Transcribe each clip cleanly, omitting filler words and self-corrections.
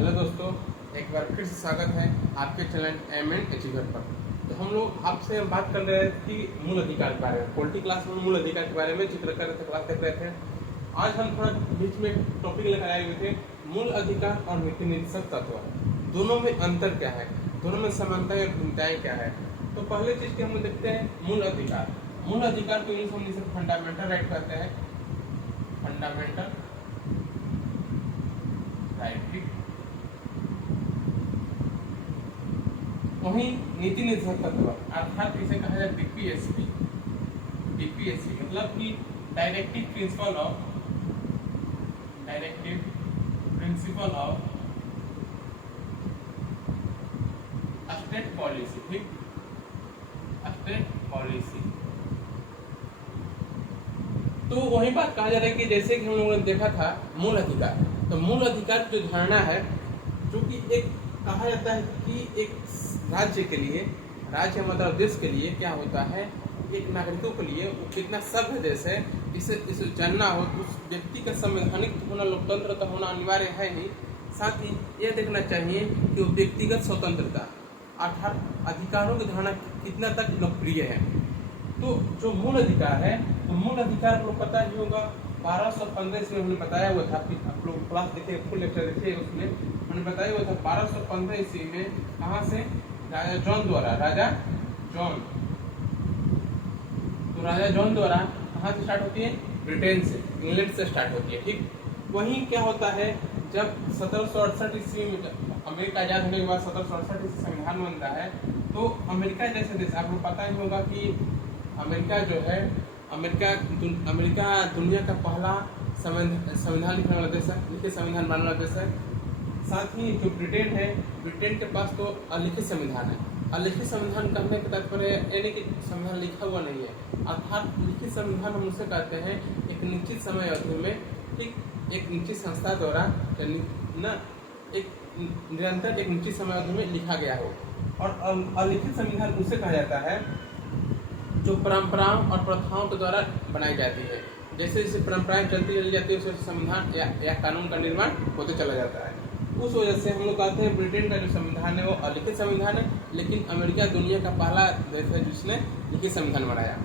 Hello दोस्तों, एक बार फिर से स्वागत है आपके चैनल एम एंड अचीवर पर। तो हम लोग आपसे बात कर रहे थे कि मूल अधिकार के बारे में, पॉलिटी क्लास में मूल अधिकार के बारे में जिक्र कर रहे थे, क्लास देख रहे थे। आज हम थोड़ा बीच में टॉपिक लेकर आए हुए थे, मूल अधिकार और नीति निषेध तत्व, दोनों में अंतर क्या है, दोनों में समानताएं और भिन्नताएं क्या है। तो पहले चीज की हम लोग देखते हैं मूल अधिकार। मूल अधिकार को इंग्लिश में जिसे फंडामेंटल राइट कहते हैं, फंडामेंटल राइट। वहीं नीति निषेध तत्व अर्थात इसे कहा जाए डीपीएसपी। डीपीएसपी मतलब कि directive principle of state policy. ठीक, स्टेट पॉलिसी। तो वही बात कहा जा रहा है कि जैसे कि हम लोगों ने देखा था मूल अधिकार, तो मूल अधिकार की जो धारणा है, जो कि एक कहा जाता है कि एक राज्य के लिए, राज्य मतलब देश के लिए क्या होता है, एक नागरिकों के लिए वो कितना सभ्य देश है, इसे जानना हो। उस व्यक्ति का संवैधानिक होना, लोकतंत्र होना अनिवार्य है ही, साथ ही यह देखना चाहिए कि वो व्यक्तिगत स्वतंत्रता अर्थात अधिकारों की धारणा कितना तक लोकप्रिय है। तो जो मूल अधिकार है, तो मूल अधिकार को पता ही होगा 1215 से हमने बताया हुआ था। आप लोग क्लास देखिए, फुल लेक्चर देखिए, उसमें हमने बताया हुआ था 1215 ईस्वी में कहाँ से, राजा जॉन द्वारा, राजा जॉन। तो राजा जॉन द्वारा कहाँ से स्टार्ट होती है, ब्रिटेन से, इंग्लैंड से स्टार्ट होती है। ठीक, वहीं क्या होता है, जब 1768 ईस्वी में अमेरिका आजाद होने के बाद 1768 ईस्वी संविधान बनता है, तो अमेरिका जैसे देश, आपको पता ही होगा कि अमेरिका जो है, अमेरिका दुनिया का पहला संविधान लिखने वाला देश है, लिखित संविधान बनाने वाला देश है। साथ ही जो ब्रिटेन है, ब्रिटेन के पास तो अलिखित संविधान है। अलिखित संविधान कहने का तात्पर्य यानी कि संविधान लिखा हुआ नहीं है, अर्थात लिखित संविधान हम उसे कहते हैं एक निश्चित समय अवधि में, ठीक, एक निश्चित संस्था द्वारा ना एक निरंतर एक निश्चित समय अवधि में लिखा गया हो। और अलिखित संविधान उसे कहा जाता है जो परंपराओं और प्रथाओं के द्वारा बनाई जाती है। जैसे जैसे परंपराएं चलती चली जाती है, उस संविधान या कानून का निर्माण होते चला जाता है। उस वजह से हम लोग कहते हैं ब्रिटेन का जो संविधान है वो अलिखित संविधान है, लेकिन अमेरिका दुनिया का पहला देश है जिसने लिखित संविधान बनाया।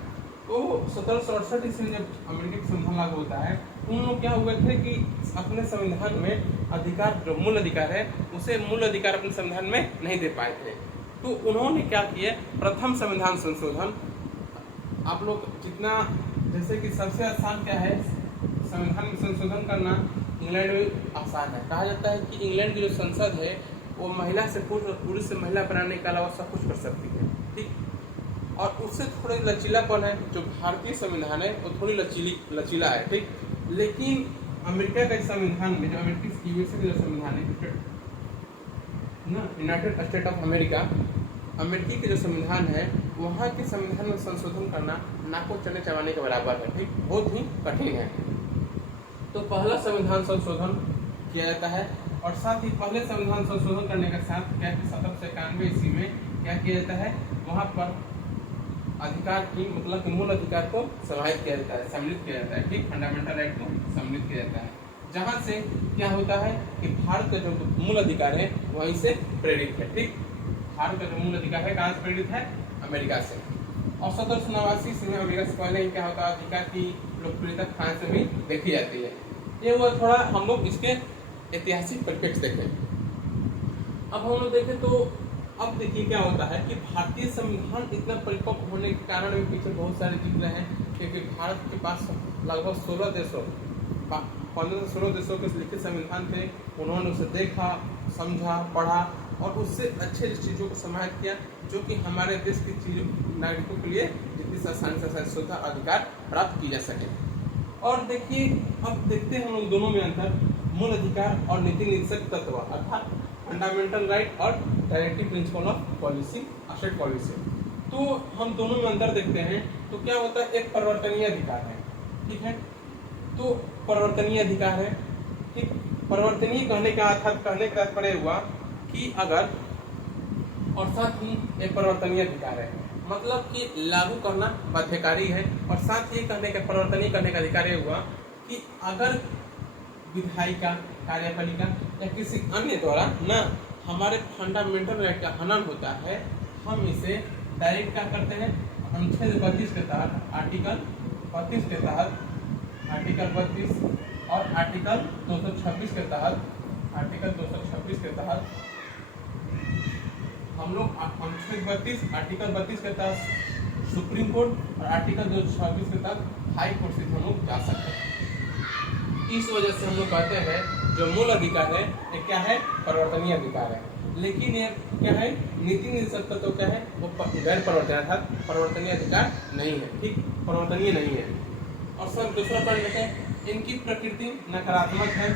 तो 1768 ईस्वी जब अमेरिका का संविधान लागू होता है, उन लोग क्या हुए थे कि अपने संविधान में अधिकार, जो मूल अधिकार है, उसे मूल अधिकार अपने संविधान में नहीं दे पाए थे। तो उन्होंने क्या किया, प्रथम संविधान संशोधन। आप लोग जितना, जैसे कि सबसे आसान क्या है संविधान में संशोधन करना, इंग्लैंड में आसान है। कहा जाता है कि इंग्लैंड की जो संसद है वो महिला से पुरुष और पुरुष से महिला बनाने के अलावा सब कुछ कर सकती है। ठीक, और उससे थोड़ी लचीलापन है। जो भारतीय संविधान है वो थोड़ी लचीला है। ठीक, लेकिन अमेरिका का संविधान में, जो अमेरिकी यूएसए का जो संविधान है ना, यूनाइटेड स्टेट ऑफ अमेरिका, अमेरिकी के जो संविधान है, वहाँ के संविधान में संशोधन करना नाको चने चबाने के बराबर है। ठीक, बहुत ही कठिन है। तो पहला संविधान संशोधन किया जाता है, और साथ ही पहले संविधान संशोधन करने के साथ क्या, 1791 ईस्वी में क्या किया जाता है, वहाँ पर अधिकार की मतलब कि मूल अधिकार को समाहित किया जाता है, सम्मिलित किया जाता है। ठीक, फंडामेंटल राइट को सम्मिलित किया जाता है, जहाँ से क्या होता है कि भारत का जो मूल अधिकार है वहीं से प्रेरित है। ठीक, भारत का जो मूल अधिकार है कहाँ से प्रेरित है, अमेरिका से। और 1789 ईस्वी में अमेरिका से पहले ही क्या होता है, अधिकार की लोकप्रियता फ्रांस से भी देखी जाती है। ये वो थोड़ा हम लोग इसके ऐतिहासिक परिप्रेक्ष्य देखें। अब हम लोग देखें तो अब देखिए क्या होता है कि भारतीय संविधान इतना परिपक्व होने के कारण भी पीछे बहुत सारे जिक्र हैं, क्योंकि भारत के पास लगभग 16 देशों, 15 से 16 देशों के लिखित संविधान थे। उन्होंने उसे देखा, समझा, पढ़ा और उससे अच्छे चीज़ों को समाहित किया, जो कि हमारे देश की चीज़ों, नागरिकों के लिए जितनी आसानी से सुविधा अधिकार प्राप्त की जा सके। और देखिए, अब देखते हैं हम लोग दोनों में अंतर, मूल अधिकार और नीति निषेध तत्व अर्थात फंडामेंटल राइट और directive principle of policy, state policy. तो हम दोनों में अंतर देखते हैं। तो क्या होता है, एक परिवर्तनीय अधिकार है। ठीक है, तो परिवर्तनीय अधिकार है। ठीक, परिवर्तनीय कहने का तात्पर्य हुआ कि अगर, और साथ ही एक परिवर्तनीय अधिकार है मतलब कि लागू करना बाध्यकारी है, और साथ ही कहने का परिवर्तनीय करने का अधिकार ये हुआ कि अगर विधायिका, कार्यपालिका या किसी अन्य द्वारा ना हमारे फंडामेंटल राइट का हनन होता है, हम इसे डायरेक्ट क्या करते हैं, अनुच्छेद 32 के तहत आर्टिकल 32 के तहत आर्टिकल 32 और आर्टिकल 226 के तहत हम लोग अनुच्छेद 32 आर्टिकल 32 के तहत सुप्रीम कोर्ट और आर्टिकल 226 के तहत हाई कोर्ट से हम लोग जा सकते हैं। इस वजह से हम लोग कहते हैं जो मूल अधिकार है ये क्या है, परिवर्तनीय अधिकार है। लेकिन ये क्या है, नीति निर्देशक तत्व क्या है, वो गैर परिवर्तनीय अर्थात परिवर्तनीय अधिकार नहीं है, ठीक, परिवर्तनीय नहीं है। और सर दूसरा पॉइंट देखें, इनकी प्रकृति नकारात्मक है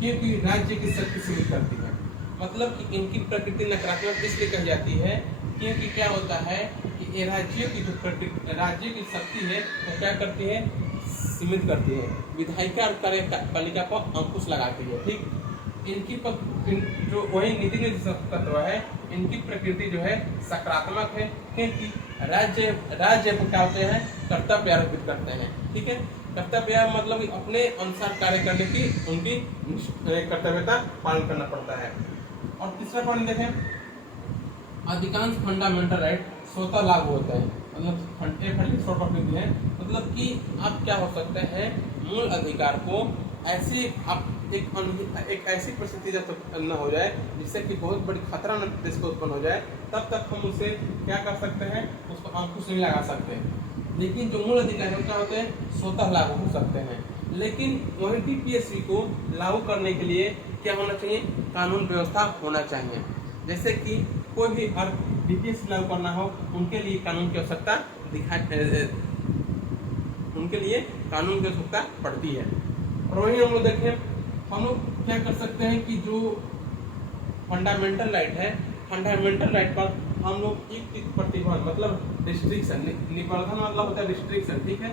क्योंकि राज्य की शक्ति सीमित करती है। मतलब कि इनकी प्रकृति नकारात्मक इसलिए कही जाती है क्योंकि क्या होता है कि ये राज्य की शक्ति है वो क्या करती है, सीमित करती है, विधायिका और कार्यपालिका को अंकुश लगाती है, ठीक। इनकी जो वही नीति निर्देशक तत्व है, इनकी प्रकृति जो है सकारात्मक है क्योंकि राज्य को क्या होते हैं, कर्तव्य आरोपित करते हैं, ठीक है। कर्तव्य मतलब अपने अनुसार कार्य करने की उनकी कर्तव्यता पालन करना पड़ता है। और तीसरा पॉइंट देखें, अधिकांश फंडामेंटल राइट स्वतः लागू होते हैं, मतलब शॉर्ट ऑफ है, मतलब कि आप क्या हो सकते हैं, मूल अधिकार को ऐसे आप एक ऐसी परिस्थिति जब तक न हो जाए जिससे कि बहुत बड़ी खतरा न देश को उत्पन्न हो जाए, तब तक हम उसे क्या कर सकते हैं, उसको अंकुश नहीं लगा सकते। लेकिन जो मूल अधिकार है क्या होते हैं, स्वतः लागू हो सकते हैं। लेकिन वही डीपीएससी को लागू करने के लिए क्या होना चाहिए, कानून व्यवस्था होना चाहिए। जैसे कि कोई भी डीपीएससी लागू करना हो उनके लिए कानून की आवश्यकता पड़ती है। और वही हम लोग देखें, हम लोग क्या कर सकते हैं कि जो फंडामेंटल राइट है, फंडामेंटल राइट पर हम लोग एक प्रतिबंध मतलब रिस्ट्रिक्शन, निबंधन मतलब होता है रिस्ट्रिक्शन, ठीक है,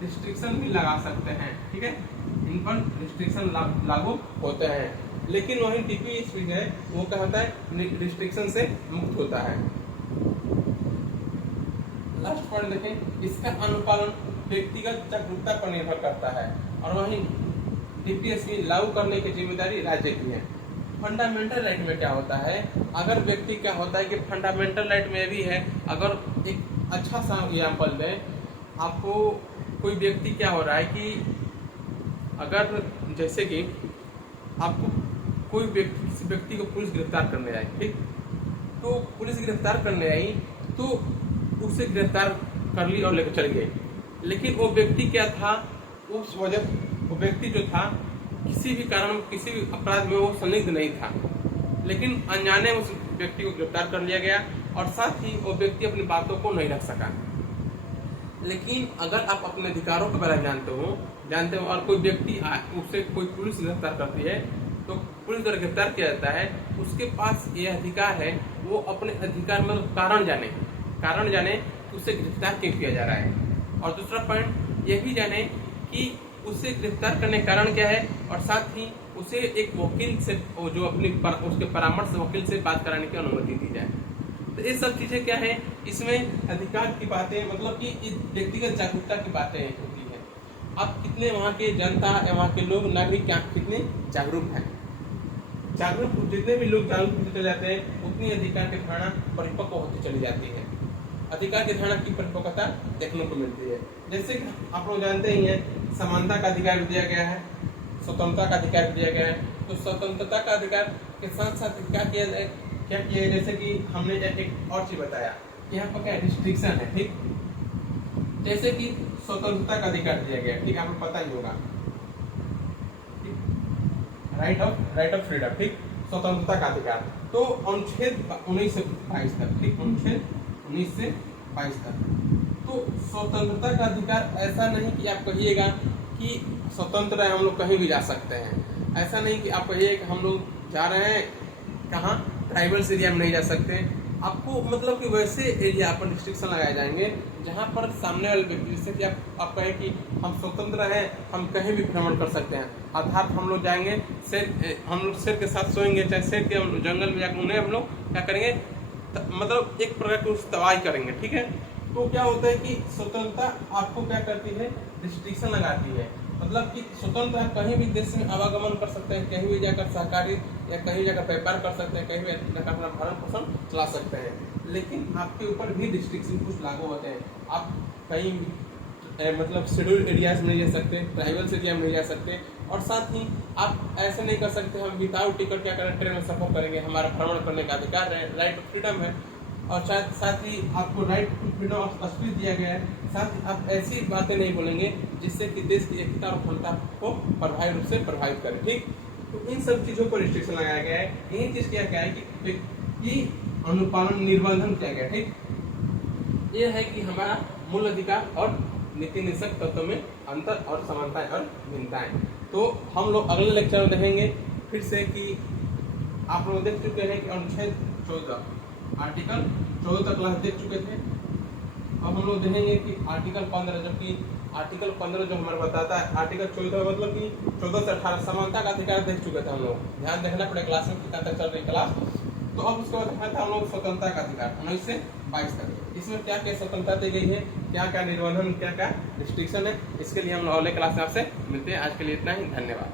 रिस्ट्रिक्शन भी लगा सकते हैं, ठीक है, इन पर रिस्ट्रिक्शन लागू होते हैं। लेकिन वही डीपीएससी है वो क्या होता है, रिस्ट्रिक्शन से मुक्त होता है। लास्ट पॉइंट देखें, इसका अनुपालन व्यक्तिगत जागरूकता पर निर्भर करता है और वही डीपीएससी लागू करने की जिम्मेदारी राज्य की है। फंडामेंटल राइट में क्या होता है, अगर व्यक्ति क्या होता है कि फंडामेंटल राइट में भी है, अगर एक अच्छा सा एग्जाम्पल में आपको कोई व्यक्ति क्या हो रहा है कि अगर जैसे कि आपको कोई किसी व्यक्ति को पुलिस गिरफ्तार करने आई, ठीक, तो पुलिस गिरफ्तार करने आई तो उसे गिरफ्तार कर ली और लेकर चली गई। लेकिन वो व्यक्ति क्या था, उस वजह वो व्यक्ति जो था किसी भी कारण किसी भी अपराध में वो संलिग्ध नहीं था, लेकिन अनजाने उस व्यक्ति को गिरफ्तार कर लिया गया और साथ ही वो व्यक्ति अपनी बातों को नहीं रख सका। लेकिन अगर आप अपने अधिकारों के बारे में जानते हो और कोई व्यक्ति उससे कोई पुलिस गिरफ्तार करती है तो पुलिस द्वारा गिरफ्तार किया जाता है, उसके पास ये अधिकार है, वो अपने अधिकार में कारण जाने कि उसे गिरफ्तार क्यों किया जा रहा है। और दूसरा पॉइंट ये भी जाने कि उसे गिरफ्तार करने का कारण क्या है और साथ ही उसे एक वकील से जो उसके परामर्श वकील से बात कराने की अनुमति दी जाए। तो ये सब चीजें क्या है, इसमें अधिकार की बातें मतलब कि व्यक्तिगत जागरूकता की बातें होती है। अब कितने वहाँ के जनता या वहाँ के लोग नागरिक क्या कितने जागरूक हैं, जितने भी लोग जागरूक होते चले जाते हैं उतनी अधिकार की धारणा परिपक्व होती चली जाती है। अधिकार की धारणा की परिपक्वता देखने को मिलती है। जैसे कि आप लोग जानते ही हैं, समानता का अधिकार दिया गया है, स्वतंत्रता का अधिकार दिया गया है। तो स्वतंत्रता का अधिकार के साथ साथ क्या किया जाए, जैसे कि हमने एक और चीज बताया कि यहाँ पर क्या रिस्ट्रिक्शन है, ठीक, जैसे कि स्वतंत्रता का अधिकार दिया गया, ठीक, आपको पता ही होगा, राइट ऑफ फ्रीडम, ठीक, स्वतंत्रता का अधिकार। तो अनुच्छेद 19 से 22 तक, ठीक, अनुच्छेद 19 से 22 तक। तो स्वतंत्रता का अधिकार ऐसा नहीं कि आप कहिएगा कि स्वतंत्र है, हम लोग कहीं भी जा सकते हैं। ऐसा नहीं कि आप कहिए कि हम लोग जा रहे हैं कहाँ, ट्राइबल्स एरिया में नहीं जा सकते। आपको मतलब कि वैसे एरिया पर रिस्ट्रिक्शन लगाए जाएंगे जहाँ पर सामने वाले व्यक्ति, जैसे कि आप कहें कि हम स्वतंत्र हैं, हम कहीं भी भ्रमण कर सकते हैं, अर्थात हम लोग जाएंगे हम लोग शेर के साथ सोएंगे, चाहे शेर के जंगल में जाकर उन्हें हम लोग क्या करेंगे, मतलब एक प्रकार की उस तबाही करेंगे, ठीक है। तो क्या होता है कि स्वतंत्रता आपको क्या करती है, रिस्ट्रिक्शन लगाती है। मतलब कि स्वतंत्र है, कहीं भी देश में आवागमन कर सकते हैं, कहीं भी जाकर सहकारी या कहीं जाकर व्यापार कर सकते हैं, कहीं भी जाकर अपना भरण पोषण चला सकते हैं। लेकिन आपके ऊपर भी रिस्ट्रिक्शन कुछ लागू होते हैं। आप कहीं मतलब शेड्यूल एरियाज में नहीं जा सकते, ट्राइबल्स एरिया में नहीं जा सकते, और साथ ही आप ऐसे नहीं कर सकते हम विदाउट टिकट क्या करें ट्रेन में सफर करेंगे, हमारा भ्रमण करने का अधिकार है, राइट टू फ्रीडम है। और साथ ही आपको right to freedom of speech दिया गया है। साथ ही आप ऐसी बातें नहीं बोलेंगे जिससे कि देश की एकता और अखंडता को प्रभावी रूप से प्रभावित करे, ठीक। तो इन सब चीज़ों पर रिस्ट्रिक्शन लगाया गया है। यही चीज़ क्या क्या है कि अनुपालन निर्बंधन किया गया, ठीक। ये है कि हमारा मूल अधिकार और नीति निषेध तत्व में अंतर और समानताएं और भिन्नताएं। तो हम लोग अगले लेक्चर में देखेंगे फिर से कि आप लोग देख चुके हैं कि अनुच्छेद 14 आर्टिकल 14 तक क्लास देख चुके थे। अब हम लोग देखेंगे कि आर्टिकल 15, जबकि आर्टिकल 15 जो हमारा बताता है आर्टिकल 14 मतलब कि 14 से 18 समानता का अधिकार देख चुके थे हम लोग। ध्यान देखना पड़े क्लास में कितना तक चल रही क्लास। तो अब उसके बाद देखा था हम लोग स्वतंत्रता का अधिकार 19 से 22 तक। इसमें क्या क्या स्वतंत्रता दी गई है, क्या क्या निर्बंधन, क्या क्या रिस्ट्रिक्शन है, इसके लिए हम लोग अगले क्लास में आपसे मिलते हैं। आज के लिए इतना ही, धन्यवाद।